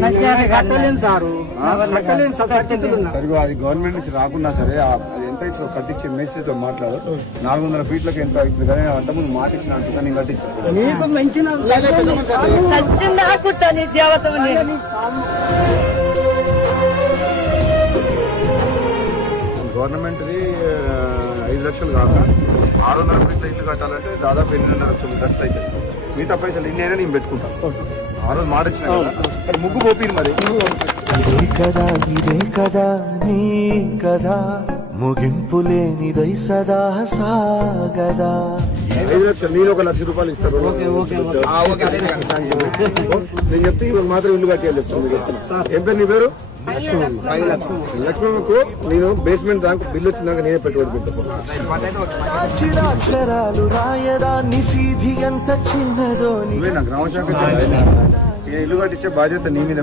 కట్టలేను sir. కట్టలేను sir పరిస్థితులు ఉన్నాయి. సరిగా అది గవర్నమెంట్ నుంచి రాకున్నా సరే ఎంత అవుతుందో కట్టించే మేస్త్రితో మాట్లాడు నాలుగు వందల ఫీట్లకు ఎంత అవుతుంది కానీ అంతకుముందు మాట ఇచ్చిన అంటున్నా నేను కట్టిస్తాను గవర్నమెంట్ది ఆ, ఐదు లక్షలు కాక ఆరు వందల ఫీట్ల ఇల్లు కట్టాలంటే దాదాపు ఎనిమిదిన్నర తొమ్మిది లక్షలు అవుతుంది మిగతా పైసలు ఇన్ని అయినా నేను పెట్టుకుంటాను ఆ రోజు మాట ఇచ్చిన కదా? ముగ్గు పోపి మరి. ఇదే కదా ఇదే కదా నీ కదా. ముగింపు లేనిదై సదా సాగదా. ఐదు లక్షలు నేను ఒక లక్ష రూపాయలు ఇస్తాను. నేను చెప్తే. ఇవాళ మాత్రం ఇల్లు కట్టేయాలి చెప్తాను చెప్తున్నా ఏం పేరు నీ పేరు? లక్ష్మణకు నేను బేస్మెంట్ దాకా బిల్లు వచ్చిందాక నేనే పెట్టుబడి పెట్టాను అక్షరాలు రాయదా నిసీధి ఎంత చిన్నదో ఇల్లు కట్టించే బాధ్యత నీ మీద